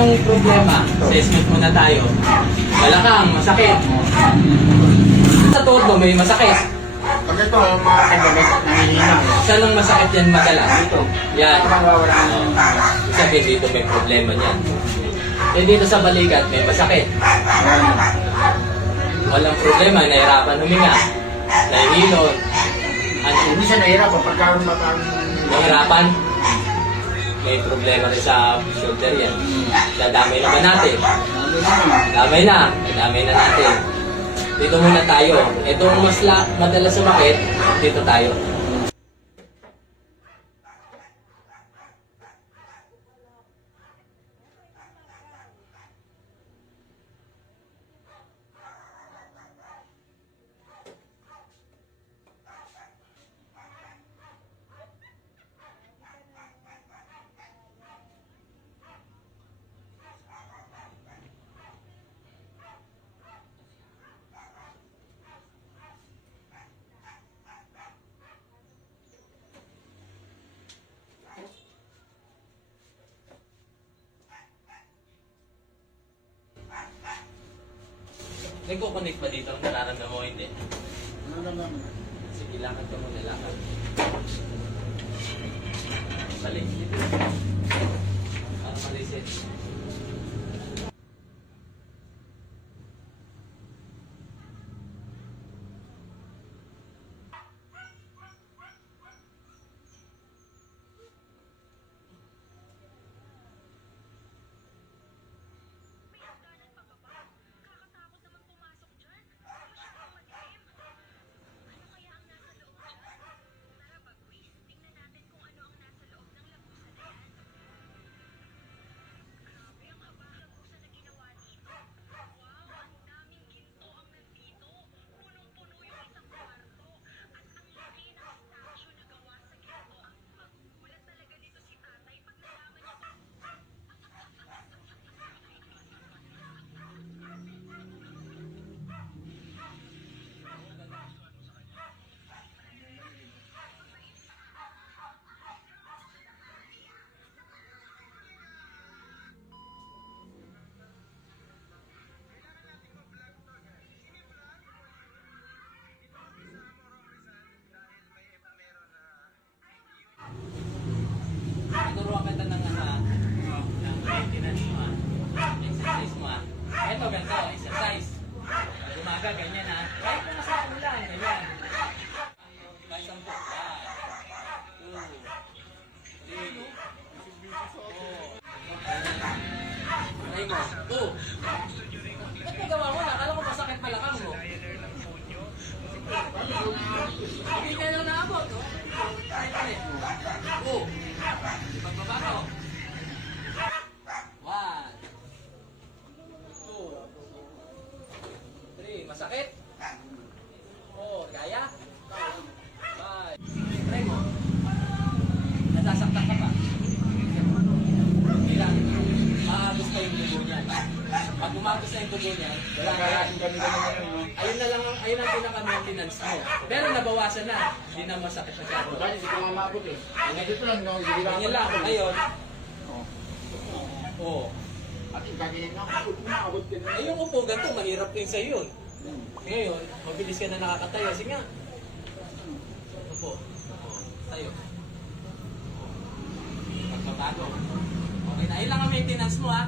Anong problema? Assessment muna tayo. Balakang, masakit. Sa tuhod mo may masakit. Pag ito, mga kandamit, nangihina. Saan ang masakit yan madalas? Dito. Yan. Parang wala nang... Sabihin dito may problema niyan. Eh dito sa balikat may masakit. Walang problema, nahirapan huminga. Nahihilot. Ano? Hindi siya nahirapan. Pagkaroon ba parang... Nahirapan? May problema rin sa shoulder yan. Dadamay naman natin. Damay na natin. Dito muna tayo. Itong madalas sumakit, dito tayo. Nagko-connect ba dito ang nararamdaman mo? Hindi. Ano naman? Sige, lakad ka muna, lakad. Balik dito. Para malisit. Turuan kita ng ng maintenance mo exercise mo Ito, ganito, exercise. Pag umaga, ganyan Kahit kung nasa ulan, ganyan. Kahit 10. 1, 2, 3, 4. Try mo. 2. Ba't nagawa mo na? Akala ko masakit malakang mo. Hindi ka lang naabot, no? Try pa rin. 2. Pagbaba ko. 1, 2, 3. Masakit? 4. Kaya? 5. Try mo. Nasasaktan ka pa? Hindi lang. Maagos pa yung dugo niyan. Pag umagos na yung dugo niyan, wala na yan. Ayun ang pinaka-maintenance mo. Pero nabawasan na. Hindi na masakit masyado. Bakit hindi ko mamabot eh? Dito lang, no? Ganyan lang. Ngayon, oo. At ganyan lang, umabot ka na. Ay, yung upo, ganito, mahirap din sa'yo yun. Ngayon, mabilis ka na nakakatayo. Sige nga. Upo. Tayo. Pagbabago. Okay na. Ayun lang ang maintenance mo, ha?